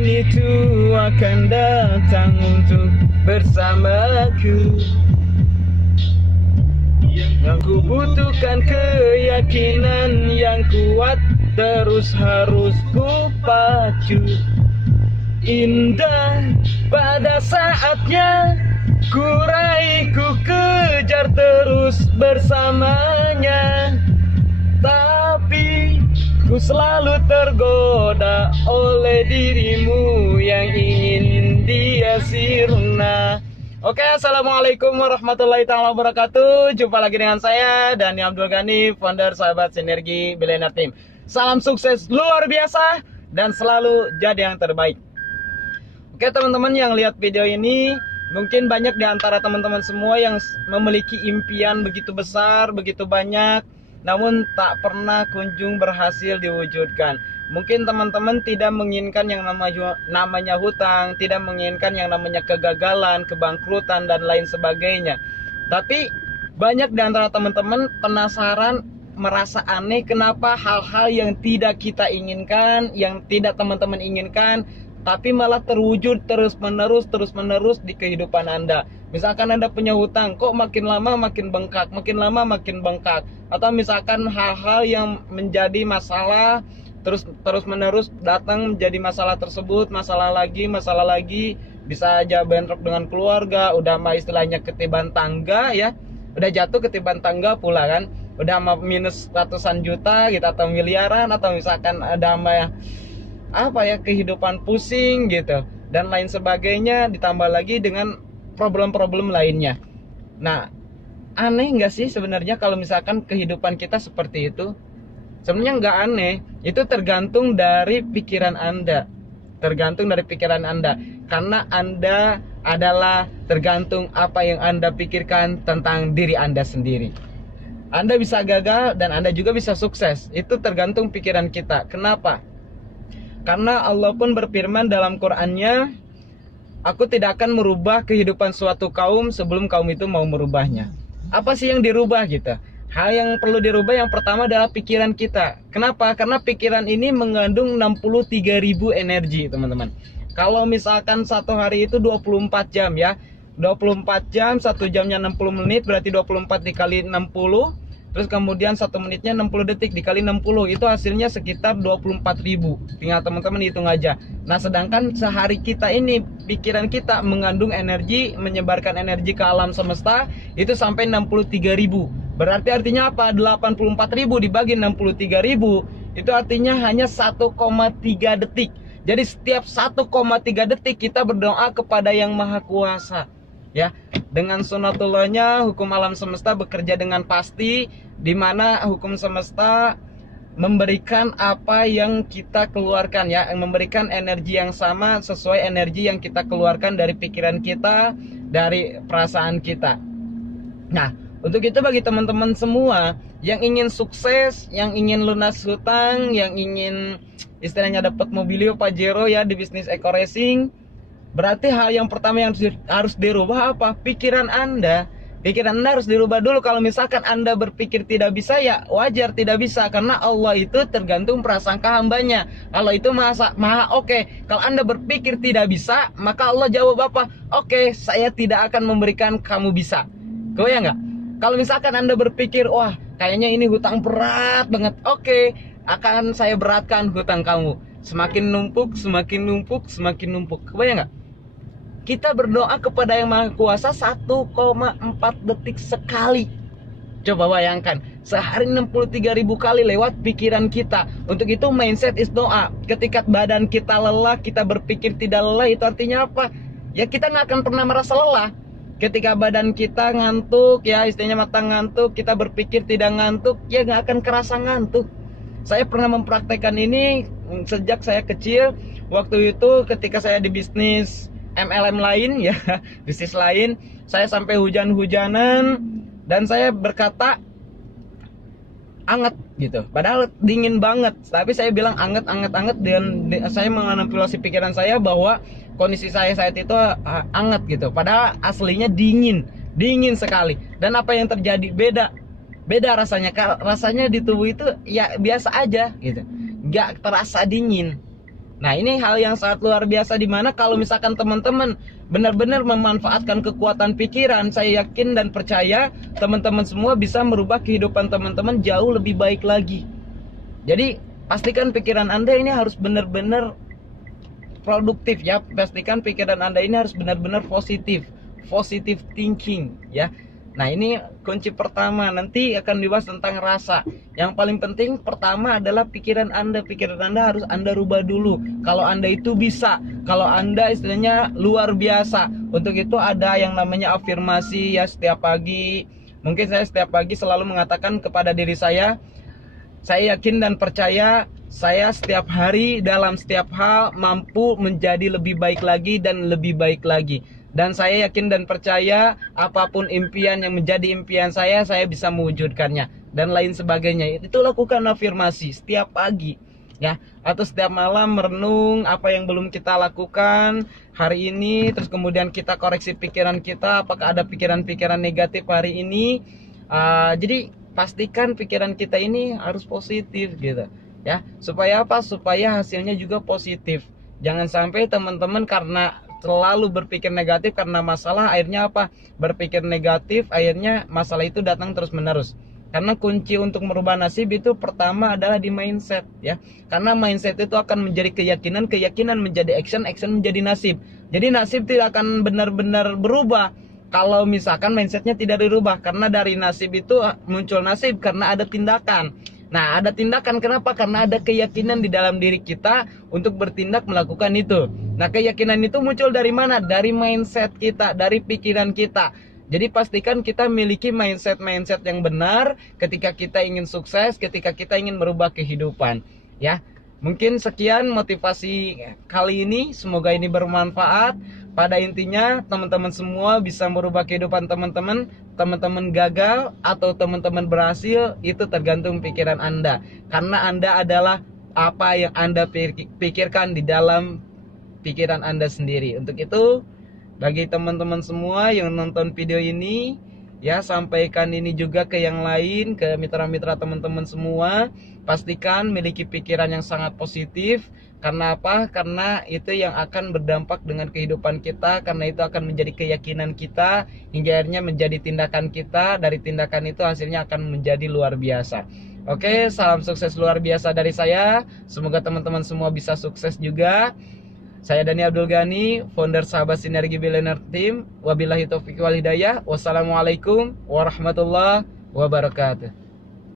Tuhan itu akan datang untuk bersamaku. Yang ku butuhkan keyakinan yang kuat, terus harus ku pacu. Indah pada saatnya, ku raih, ku kejar terus bersamanya. Tapi ku selalu tergoda oleh dirimu yang ingin dia sirna. Oke, assalamualaikum warahmatullahi taala wabarakatuh. Jumpa lagi dengan saya Dani Abdul Ghani, founder Sahabat Sinergi Billionaire Team. Salam sukses luar biasa dan selalu jadi yang terbaik. Oke teman-teman yang lihat video ini, mungkin banyak di antara teman-teman semua yang memiliki impian begitu besar, begitu banyak, namun tak pernah kunjung berhasil diwujudkan. Mungkin teman-teman tidak menginginkan yang namanya hutang, tidak menginginkan yang namanya kegagalan, kebangkrutan, dan lain sebagainya. Tapi banyak di antara teman-teman penasaran, merasa aneh kenapa hal-hal yang tidak kita inginkan, yang tidak teman-teman inginkan, tapi malah terwujud terus-menerus di kehidupan Anda. Misalkan Anda punya hutang, kok makin lama makin bengkak, makin lama makin bengkak. Atau misalkan hal-hal yang menjadi masalah terus-menerus datang menjadi masalah tersebut, masalah lagi, bisa aja bentrok dengan keluarga, udah mah istilahnya ketiban tangga ya. Udah jatuh ketiban tangga pula kan. Udah mah minus ratusan juta gitu atau miliaran, atau misalkan ada mah kehidupan pusing gitu dan lain sebagainya, ditambah lagi dengan problem-problem lainnya. Nah, aneh nggak sih sebenarnya kalau misalkan kehidupan kita seperti itu? Sebenarnya nggak aneh, itu tergantung dari pikiran Anda. Karena Anda adalah tergantung apa yang Anda pikirkan tentang diri Anda sendiri. Anda bisa gagal dan Anda juga bisa sukses, itu tergantung pikiran kita. Kenapa? Karena Allah pun berfirman dalam Qur'annya, aku tidak akan merubah kehidupan suatu kaum sebelum kaum itu mau merubahnya. Apa sih yang dirubah gitu? Hal yang perlu dirubah yang pertama adalah pikiran kita. Kenapa? Karena pikiran ini mengandung 63.000 energi teman-teman. Kalau misalkan satu hari itu 24 jam ya, 24 jam, 1 jamnya 60 menit, berarti 24 dikali 60. Terus kemudian 1 menitnya 60 detik dikali 60, itu hasilnya sekitar 24.000. Tinggal teman-teman hitung aja. Nah sedangkan sehari kita ini, pikiran kita mengandung energi, menyebarkan energi ke alam semesta, itu sampai 63.000. Berarti artinya apa? 84.000 dibagi 63.000, itu artinya hanya 1,3 detik. Jadi setiap 1,3 detik kita berdoa kepada Yang Maha Kuasa. Ya, dengan sunatullahnya hukum alam semesta bekerja dengan pasti, di mana hukum semesta memberikan apa yang kita keluarkan ya, memberikan energi yang sama sesuai energi yang kita keluarkan dari pikiran kita, dari perasaan kita. Nah, untuk itu bagi teman-teman semua yang ingin sukses, yang ingin lunas hutang, yang ingin istilahnya dapat mobilio Pajero ya di bisnis eco racing, berarti hal yang pertama yang harus dirubah apa? Pikiran Anda. Pikiran Anda harus dirubah dulu. Kalau misalkan Anda berpikir tidak bisa, ya wajar tidak bisa. Karena Allah itu tergantung prasangka hambanya. Allah itu maha oke. Kalau Anda berpikir tidak bisa, maka Allah jawab apa? Oke, saya tidak akan memberikan kamu bisa. Kebayang nggak? Kalau misalkan Anda berpikir, wah kayaknya ini hutang berat banget. Oke, akan saya beratkan hutang kamu. Semakin numpuk, semakin numpuk, semakin numpuk. Kebayang nggak? Kita berdoa kepada Yang Maha Kuasa 1,4 detik sekali. Coba bayangkan, sehari 63.000 kali lewat pikiran kita. Untuk itu mindset is doa. Ketika badan kita lelah, kita berpikir tidak lelah, itu artinya apa? Ya kita nggak akan pernah merasa lelah. Ketika badan kita ngantuk, ya istilahnya mata ngantuk, kita berpikir tidak ngantuk, ya nggak akan kerasa ngantuk. Saya pernah mempraktekkan ini sejak saya kecil. Waktu itu ketika saya di bisnis MLM lain ya, bisnis lain, saya sampai hujan-hujanan dan saya berkata anget gitu, padahal dingin banget, tapi saya bilang anget dan saya memanipulasi pikiran saya bahwa kondisi saya saat itu anget gitu, padahal aslinya dingin sekali. Dan apa yang terjadi? Beda rasanya di tubuh itu ya biasa aja gitu, nggak terasa dingin. Nah, ini hal yang sangat luar biasa, dimana kalau misalkan teman-teman benar-benar memanfaatkan kekuatan pikiran, saya yakin dan percaya teman-teman semua bisa merubah kehidupan teman-teman jauh lebih baik lagi. Jadi pastikan pikiran Anda ini harus benar-benar produktif ya. Pastikan pikiran Anda ini harus benar-benar positif, positive thinking ya. Nah, ini kunci pertama, nanti akan dibahas tentang rasa. Yang paling penting pertama adalah pikiran Anda harus Anda rubah dulu. Kalau Anda itu bisa, kalau Anda istilahnya luar biasa. Untuk itu ada yang namanya afirmasi ya, setiap pagi. Mungkin saya setiap pagi selalu mengatakan kepada diri saya yakin dan percaya saya setiap hari dalam setiap hal mampu menjadi lebih baik lagi dan lebih baik lagi. Dan saya yakin dan percaya apapun impian yang menjadi impian saya bisa mewujudkannya dan lain sebagainya. Itu lakukan afirmasi setiap pagi ya, atau setiap malam merenung apa yang belum kita lakukan hari ini, terus kemudian kita koreksi pikiran kita, apakah ada pikiran-pikiran negatif hari ini. Jadi pastikan pikiran kita ini harus positif gitu ya, supaya apa? Supaya hasilnya juga positif. Jangan sampai teman-teman karena selalu berpikir negatif karena masalah, akhirnya apa? Berpikir negatif, akhirnya masalah itu datang terus menerus. Karena kunci untuk merubah nasib itu pertama adalah di mindset ya. Karena mindset itu akan menjadi keyakinan, keyakinan menjadi action, action menjadi nasib. Jadi nasib tidak akan benar-benar berubah kalau misalkan mindsetnya tidak dirubah. Karena dari nasib itu muncul nasib karena ada tindakan. Nah, ada tindakan, kenapa? Karena ada keyakinan di dalam diri kita untuk bertindak melakukan itu. Nah, keyakinan itu muncul dari mana? Dari mindset kita, dari pikiran kita. Jadi pastikan kita miliki mindset yang benar ketika kita ingin sukses, ketika kita ingin merubah kehidupan. Ya, mungkin sekian motivasi kali ini. Semoga ini bermanfaat. Pada intinya teman-teman semua bisa merubah kehidupan teman-teman. Teman-teman gagal atau teman-teman berhasil itu tergantung pikiran Anda. Karena Anda adalah apa yang Anda pikirkan di dalam pikiran Anda sendiri. Untuk itu, bagi teman-teman semua yang nonton video ini, ya sampaikan ini juga ke yang lain, ke mitra-mitra teman-teman semua. Pastikan miliki pikiran yang sangat positif. Karena apa? Karena itu yang akan berdampak dengan kehidupan kita. Karena itu akan menjadi keyakinan kita, hingga akhirnya menjadi tindakan kita. Dari tindakan itu hasilnya akan menjadi luar biasa. Oke, salam sukses luar biasa dari saya. Semoga teman-teman semua bisa sukses juga. Saya Dani Abdul Ghani, founder Sahabat Sinergi Billionaire Team. Wabillahi taufiq wal hidayah. Wassalamualaikum warahmatullahi wabarakatuh.